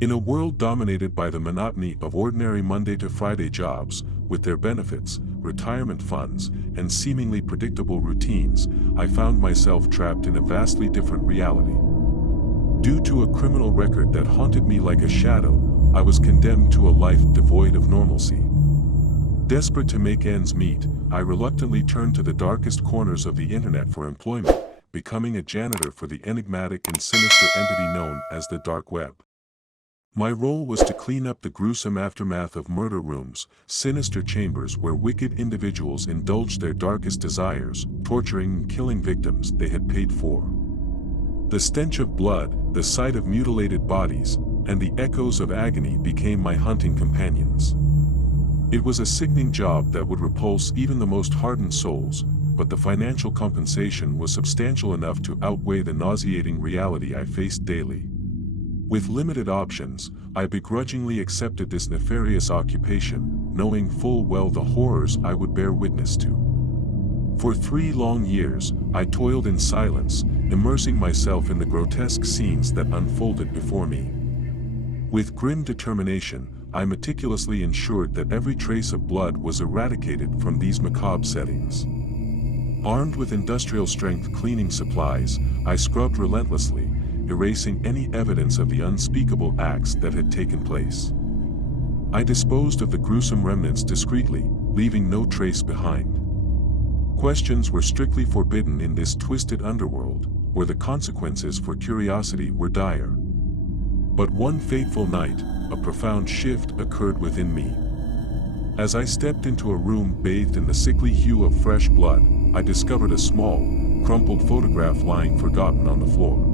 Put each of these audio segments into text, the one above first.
In a world dominated by the monotony of ordinary Monday to Friday jobs, with their benefits, retirement funds, and seemingly predictable routines, I found myself trapped in a vastly different reality. Due to a criminal record that haunted me like a shadow, I was condemned to a life devoid of normalcy. Desperate to make ends meet, I reluctantly turned to the darkest corners of the internet for employment, becoming a janitor for the enigmatic and sinister entity known as the dark web. My role was to clean up the gruesome aftermath of murder rooms, sinister chambers where wicked individuals indulged their darkest desires, torturing and killing victims they had paid for. The stench of blood, the sight of mutilated bodies, and the echoes of agony became my hunting companions. It was a sickening job that would repulse even the most hardened souls, but the financial compensation was substantial enough to outweigh the nauseating reality I faced daily. With limited options, I begrudgingly accepted this nefarious occupation, knowing full well the horrors I would bear witness to. For 3 long years, I toiled in silence, immersing myself in the grotesque scenes that unfolded before me. With grim determination, I meticulously ensured that every trace of blood was eradicated from these macabre settings. Armed with industrial-strength cleaning supplies, I scrubbed relentlessly, erasing any evidence of the unspeakable acts that had taken place. I disposed of the gruesome remnants discreetly, leaving no trace behind. Questions were strictly forbidden in this twisted underworld, where the consequences for curiosity were dire. But one fateful night, a profound shift occurred within me. As I stepped into a room bathed in the sickly hue of fresh blood, I discovered a small, crumpled photograph lying forgotten on the floor.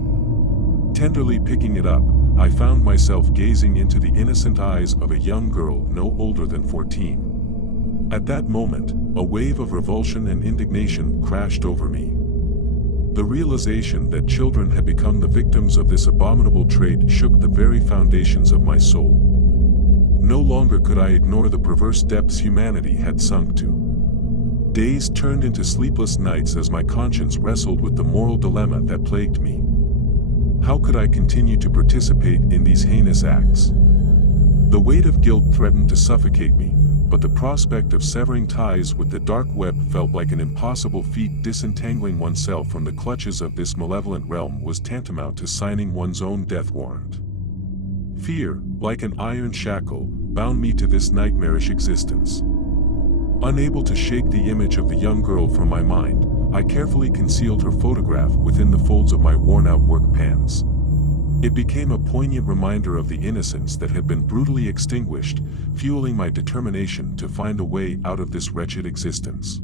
Tenderly picking it up, I found myself gazing into the innocent eyes of a young girl no older than 14. At that moment, a wave of revulsion and indignation crashed over me. The realization that children had become the victims of this abominable trade shook the very foundations of my soul. No longer could I ignore the perverse depths humanity had sunk to. Days turned into sleepless nights as my conscience wrestled with the moral dilemma that plagued me. How could I continue to participate in these heinous acts? The weight of guilt threatened to suffocate me, but the prospect of severing ties with the dark web felt like an impossible feat. Disentangling oneself from the clutches of this malevolent realm was tantamount to signing one's own death warrant. Fear, like an iron shackle, bound me to this nightmarish existence. Unable to shake the image of the young girl from my mind, I carefully concealed her photograph within the folds of my worn-out work pants. It became a poignant reminder of the innocence that had been brutally extinguished, fueling my determination to find a way out of this wretched existence.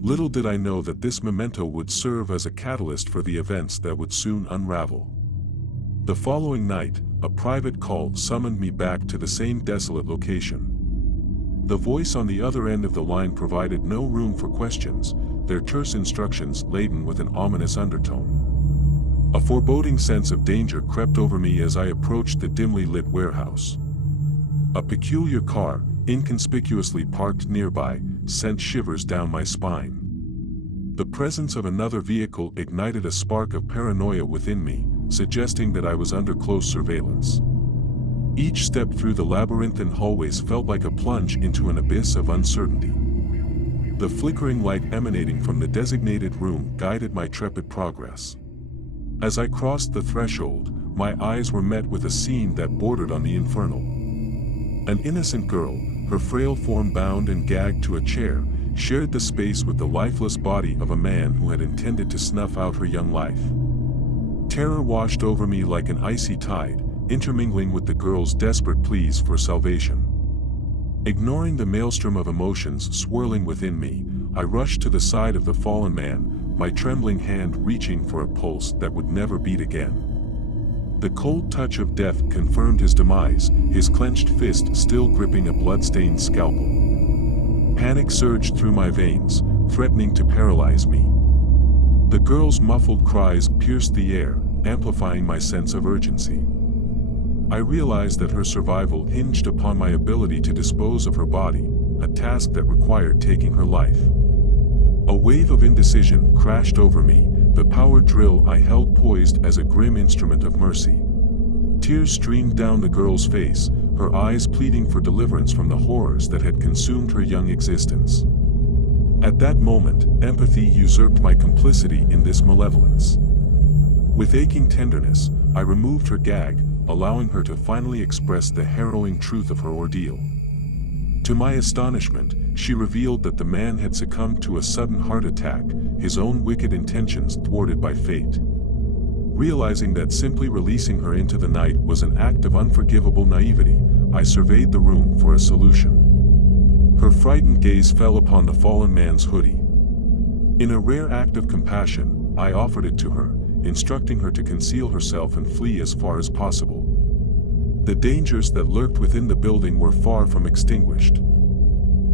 Little did I know that this memento would serve as a catalyst for the events that would soon unravel. The following night, a private call summoned me back to the same desolate location. The voice on the other end of the line provided no room for questions, their terse instructions laden with an ominous undertone. A foreboding sense of danger crept over me as I approached the dimly lit warehouse. A peculiar car, inconspicuously parked nearby, sent shivers down my spine. The presence of another vehicle ignited a spark of paranoia within me, suggesting that I was under close surveillance. Each step through the labyrinthine hallways felt like a plunge into an abyss of uncertainty. The flickering light emanating from the designated room guided my trepid progress. As I crossed the threshold, my eyes were met with a scene that bordered on the infernal. An innocent girl, her frail form bound and gagged to a chair, shared the space with the lifeless body of a man who had intended to snuff out her young life. Terror washed over me like an icy tide, intermingling with the girl's desperate pleas for salvation. Ignoring the maelstrom of emotions swirling within me, I rushed to the side of the fallen man, my trembling hand reaching for a pulse that would never beat again. The cold touch of death confirmed his demise, his clenched fist still gripping a blood-stained scalpel. Panic surged through my veins, threatening to paralyze me. The girl's muffled cries pierced the air, amplifying my sense of urgency. I realized that her survival hinged upon my ability to dispose of her body, a task that required taking her life. A wave of indecision crashed over me, the power drill I held poised as a grim instrument of mercy. Tears streamed down the girl's face, her eyes pleading for deliverance from the horrors that had consumed her young existence. At that moment, empathy usurped my complicity in this malevolence. With aching tenderness, I removed her gag, allowing her to finally express the harrowing truth of her ordeal. To my astonishment, she revealed that the man had succumbed to a sudden heart attack, his own wicked intentions thwarted by fate. Realizing that simply releasing her into the night was an act of unforgivable naivety, I surveyed the room for a solution. Her frightened gaze fell upon the fallen man's hoodie. In a rare act of compassion, I offered it to her, instructing her to conceal herself and flee as far as possible. The dangers that lurked within the building were far from extinguished.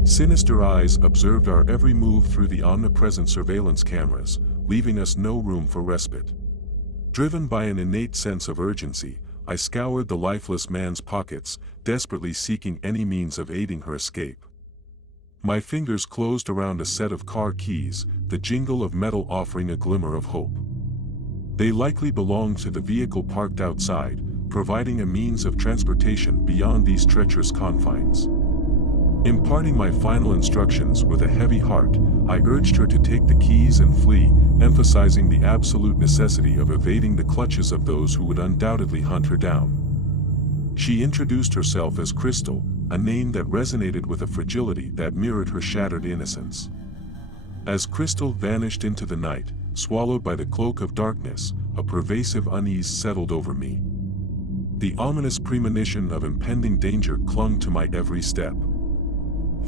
Sinister eyes observed our every move through the omnipresent surveillance cameras, leaving us no room for respite. Driven by an innate sense of urgency, I scoured the lifeless man's pockets, desperately seeking any means of aiding her escape. My fingers closed around a set of car keys, the jingle of metal offering a glimmer of hope. They likely belonged to the vehicle parked outside, providing a means of transportation beyond these treacherous confines. Imparting my final instructions with a heavy heart, I urged her to take the keys and flee, emphasizing the absolute necessity of evading the clutches of those who would undoubtedly hunt her down. She introduced herself as Crystal, a name that resonated with a fragility that mirrored her shattered innocence. As Crystal vanished into the night, swallowed by the cloak of darkness, a pervasive unease settled over me. The ominous premonition of impending danger clung to my every step.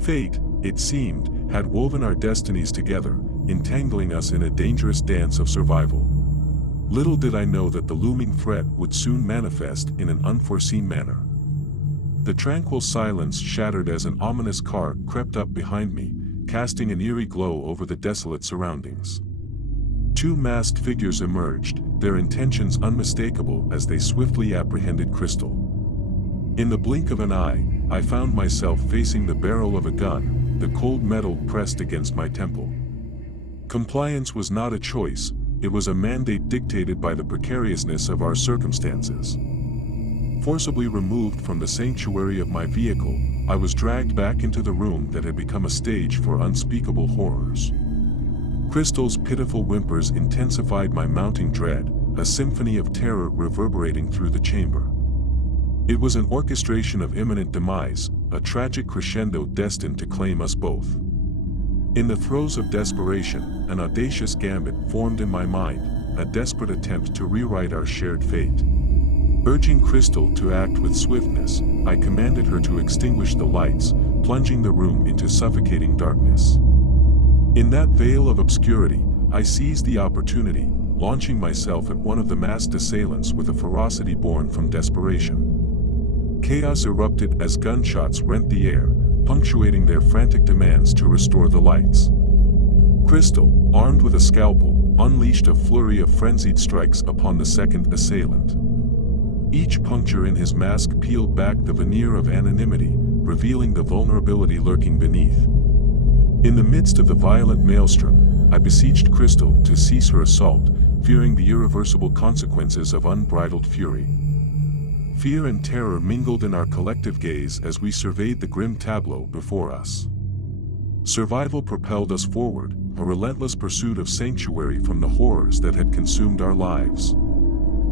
Fate, it seemed, had woven our destinies together, entangling us in a dangerous dance of survival. Little did I know that the looming threat would soon manifest in an unforeseen manner. The tranquil silence shattered as an ominous car crept up behind me, casting an eerie glow over the desolate surroundings. Two masked figures emerged, their intentions unmistakable as they swiftly apprehended Crystal. In the blink of an eye, I found myself facing the barrel of a gun, the cold metal pressed against my temple. Compliance was not a choice, it was a mandate dictated by the precariousness of our circumstances. Forcibly removed from the sanctuary of my vehicle, I was dragged back into the room that had become a stage for unspeakable horrors. Crystal's pitiful whimpers intensified my mounting dread, a symphony of terror reverberating through the chamber. It was an orchestration of imminent demise, a tragic crescendo destined to claim us both. In the throes of desperation, an audacious gambit formed in my mind, a desperate attempt to rewrite our shared fate. Urging Crystal to act with swiftness, I commanded her to extinguish the lights, plunging the room into suffocating darkness. In that veil of obscurity, I seized the opportunity, launching myself at one of the masked assailants with a ferocity born from desperation. Chaos erupted as gunshots rent the air, punctuating their frantic demands to restore the lights. Crystal, armed with a scalpel, unleashed a flurry of frenzied strikes upon the second assailant. Each puncture in his mask peeled back the veneer of anonymity, revealing the vulnerability lurking beneath. In the midst of the violent maelstrom, I beseeched Crystal to cease her assault, fearing the irreversible consequences of unbridled fury. Fear and terror mingled in our collective gaze as we surveyed the grim tableau before us. Survival propelled us forward, a relentless pursuit of sanctuary from the horrors that had consumed our lives.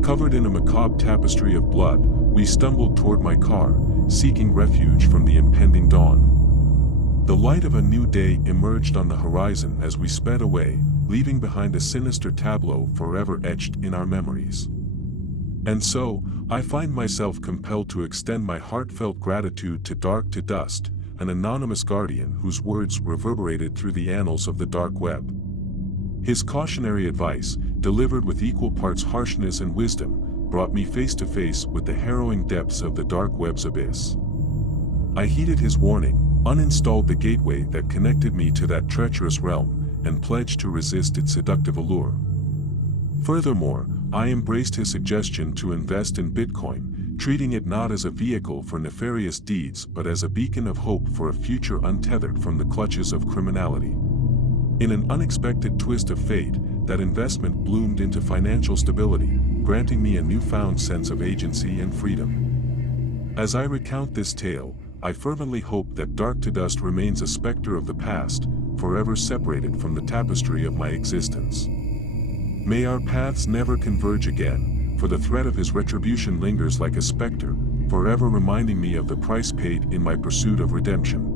Covered in a macabre tapestry of blood, we stumbled toward my car, seeking refuge from the impending dawn. The light of a new day emerged on the horizon as we sped away, leaving behind a sinister tableau forever etched in our memories. And so, I find myself compelled to extend my heartfelt gratitude to Dark to Dust, an anonymous guardian whose words reverberated through the annals of the dark web. His cautionary advice, delivered with equal parts harshness and wisdom, brought me face to face with the harrowing depths of the dark web's abyss. I heeded his warning, uninstalled the gateway that connected me to that treacherous realm, and pledged to resist its seductive allure. Furthermore, I embraced his suggestion to invest in Bitcoin, treating it not as a vehicle for nefarious deeds but as a beacon of hope for a future untethered from the clutches of criminality. In an unexpected twist of fate, that investment bloomed into financial stability, granting me a newfound sense of agency and freedom. As I recount this tale, I fervently hope that Dark to Dust remains a specter of the past, forever separated from the tapestry of my existence. May our paths never converge again, for the threat of his retribution lingers like a specter, forever reminding me of the price paid in my pursuit of redemption.